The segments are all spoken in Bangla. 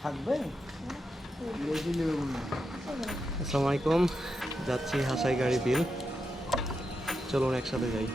আসসালামু আলাইকুম, যাচ্ছি হাসাইগাড়ি বিল। চলুন একসাথে যাই।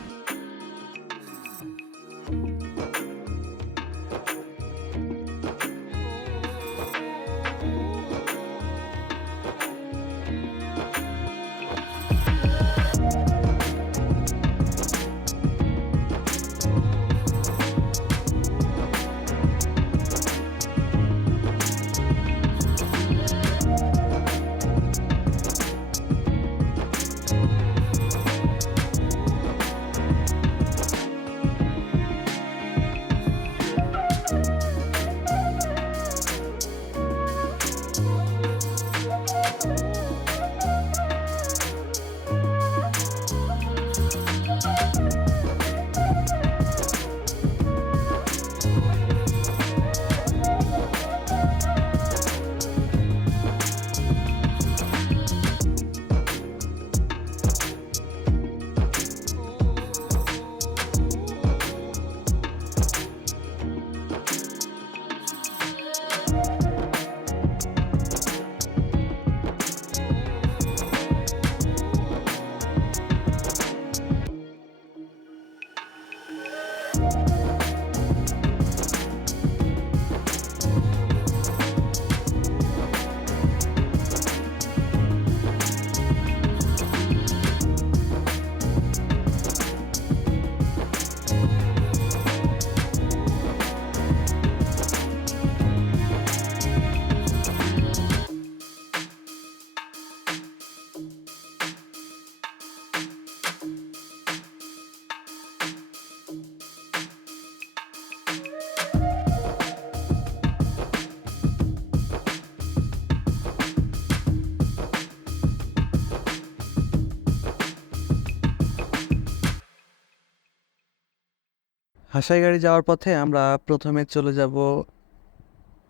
হাসাইগাড়ি যাওয়ার পথে আমরা প্রথমে চলে যাব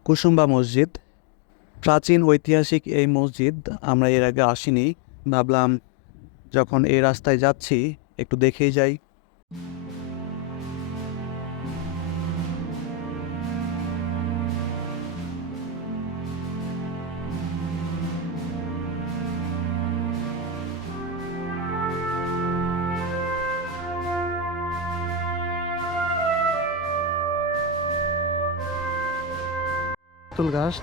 কুসুম্বা মসজিদ। প্রাচীন ঐতিহাসিক এই মসজিদ, আমরা এর আগে আসিনি। ভাবলাম যখন এই রাস্তায় যাচ্ছি একটু দেখেই যাই। তেঁতুল গাছ,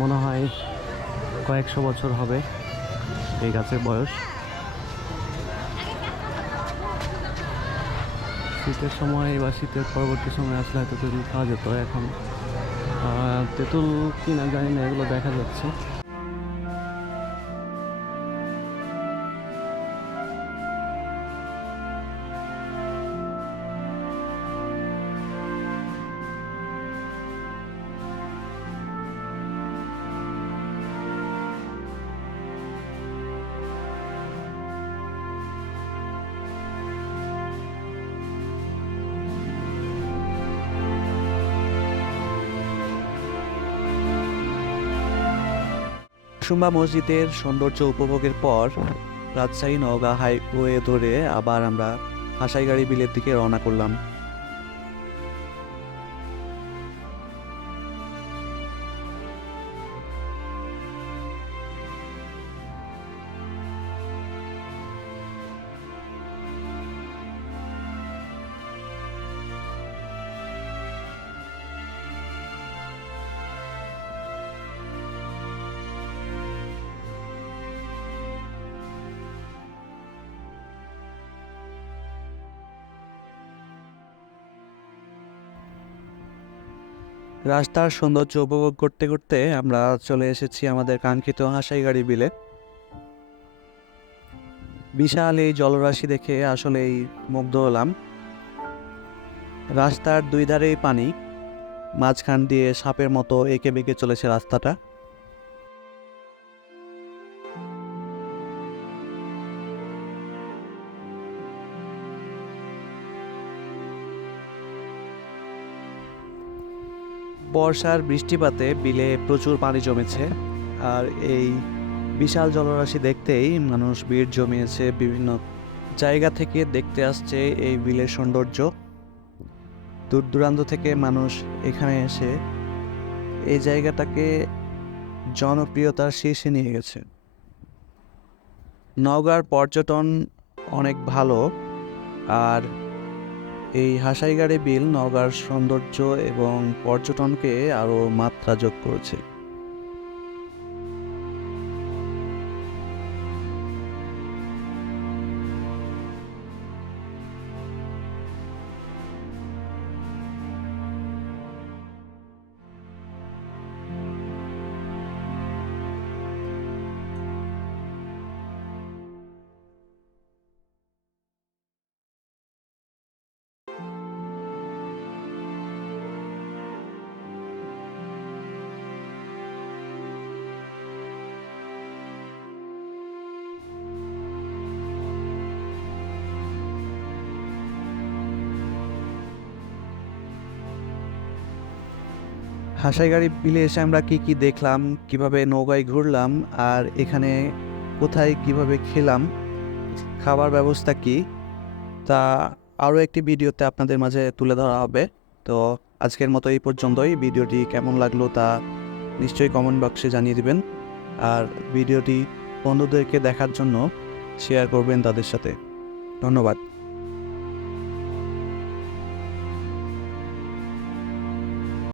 মনে হয় কয়েকশো বছর হবে এই গাছের বয়স। শীতের সময় বা শীতের পরবর্তী সময় আসলে হয়তো তেঁতুল খাওয়া যেত। এখন তেঁতুল কিনা জানি না, এগুলো দেখা যাচ্ছে। কুসুম্বা মসজিদের সৌন্দর্য উপভোগের পর রাজশাহী নওগাঁ হাইওয়ে ধরে আবার আমরা হাসাইগাড়ি বিলের দিকে রওনা করলাম। রাস্তার সৌন্দর্য উপভোগ করতে করতে আমরা চলে এসেছি আমাদের কাঙ্ক্ষিত হাসাইগাড়ি বিলে। বিশাল এই জলরাশি দেখে আসলেই মুগ্ধ হলাম। রাস্তার দুই ধারেই পানি, মাঝখান দিয়ে সাপের মতো এঁকে বেঁকে চলেছে রাস্তাটা। বর্ষার বৃষ্টিপাতে বিলে প্রচুর পানি জমেছে, আর এই বিশাল জলরাশি দেখতেই মানুষ ভিড় জমিয়েছে। বিভিন্ন জায়গা থেকে দেখতে আসছে এই বিলের সৌন্দর্য। দূর দূরান্ত থেকে মানুষ এখানে এসে এই জায়গাটাকে জনপ্রিয়তার শীর্ষে নিয়ে গেছে। নওগাঁর পর্যটন অনেক ভালো, আর এই হাসাইগাড়ি বিল নওগাঁর সৌন্দর্য এবং পর্যটনকে আরও মাত্রা যোগ করেছে। হাসাইগাড়ি বিলে এসে আমরা কি কি দেখলাম, কিভাবে নৌকায় ঘুরলাম, আর এখানে কোথায় কিভাবে খেলাম, খাবার ব্যবস্থা কি, তা আরও একটি ভিডিওতে আপনাদের মাঝে তুলে ধরা হবে। তো আজকের মতো এই পর্যন্তই। ভিডিওটি কেমন লাগলো তা নিশ্চয়ই কমেন্ট বক্সে জানিয়ে দিবেন, আর ভিডিওটি বন্ধুদেরকে দেখার জন্য শেয়ার করবেন তাদের সাথে। ধন্যবাদ।